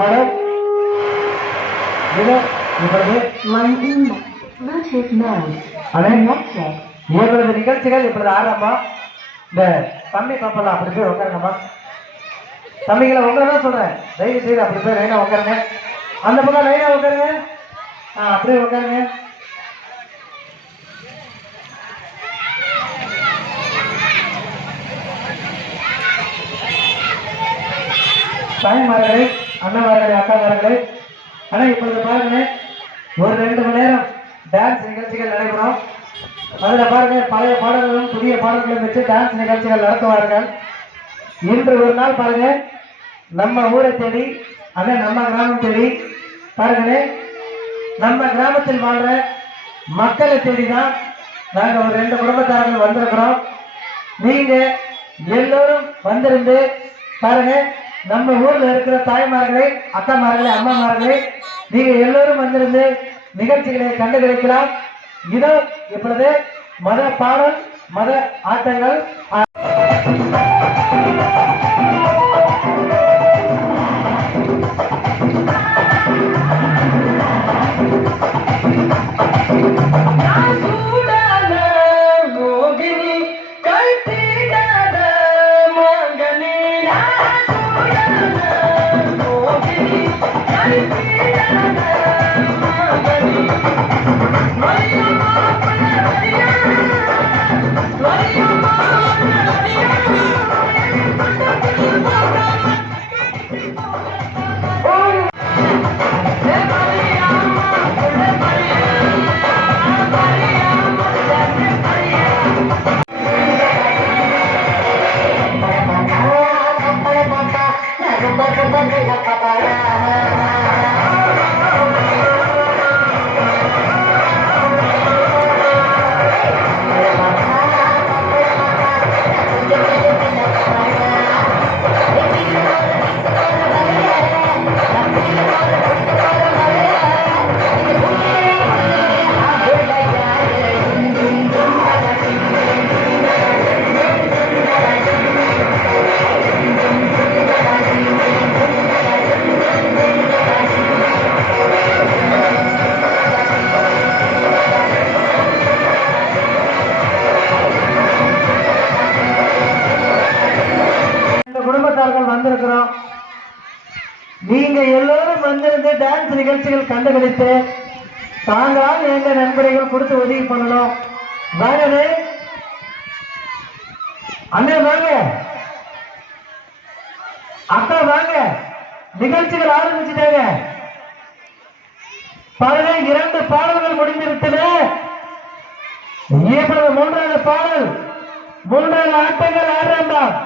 Hello இவர்களது நிகழ்ச்சிகள் இப்பொழுது ஆரம்பம். இந்த தம்பி பாப்பலாம் அப்படி போய் உட்காருங்கம்மா. தம்பிகளை உங்களை தான் சொல்றேன், தயவு செய்து அப்படி போய் லைனா உட்காருங்க. அந்த பக்கம் லைனா உட்காருங்க. அப்படியே உட்காருங்க. தாய்மார்களே, அண்ணாமார்களே, அக்காமார்களே, ஆனா இப்பொழுது பாருங்க, ஒரு 2 மணி நேரம் டான்ஸ் நிகழ்ச்சிகள் நடைபெறும். அதுல பாருங்க, பழைய பாடல்களும் புதிய பாடல்களும் வச்சு டான்ஸ் நிகழ்ச்சிகள் நடத்துவார்கள். இன்று ஒரு நாள் பாருங்க, நம்ம ஊரை தேடி, நம்ம கிராமம் தேடி பாருங்களே, நம்ம கிராமத்தில் வாழ்ற மக்களை தேடிதான் நாங்க ஒரு 2 குடும்பத்தார்கள் வந்திருக்கிறோம். நீங்க எல்லோரும் வந்திருந்து பாருங்க, நம்ம ஊர்ல இருக்கிற தாய்மார்களே, அக்காமார்களே, அம்மாமார்களே, நீங்க எல்லோரும் வந்திருந்து நிகழ்ச்சிகளை கண்டுகளிக்கலாம். இதோ இப்பொழுது மத பாடல், மத ஆட்டங்கள். குடும்பத்தார்கள் வந்திருக்கிறோம். நீங்க எல்லோரும் வந்திருந்து டான்ஸ் நிகழ்ச்சிகள் கண்டுகளித்து தாங்களால் எங்க நண்பர்கள் கொடுத்து உதவி பண்ணணும். வாங்கவே அண்ணன் வாங்க, அக்கா வாங்க. நிகழ்ச்சிகள் ஆரம்பிச்சுட்டாங்க. பாருங்க, 2 பாடல்கள் முடிந்துவிட்டது. இப்பொழுது 3வது பாடல், 3வது ஆட்டங்கள் ஆரம்பம்.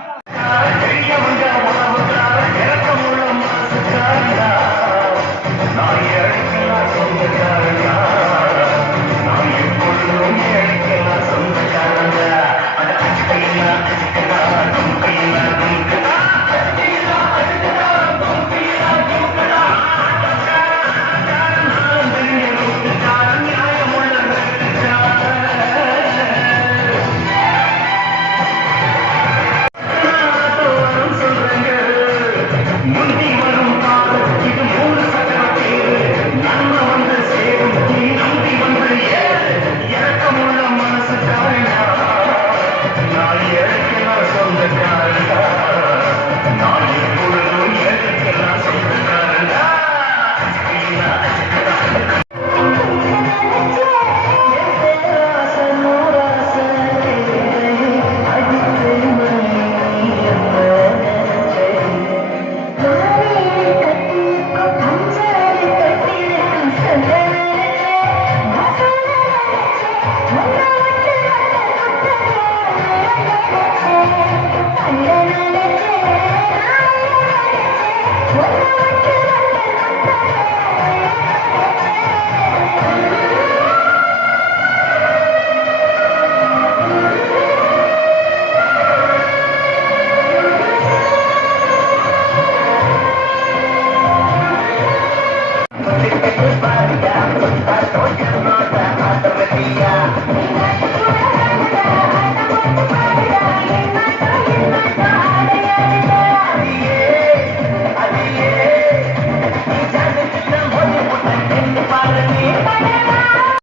Thank you.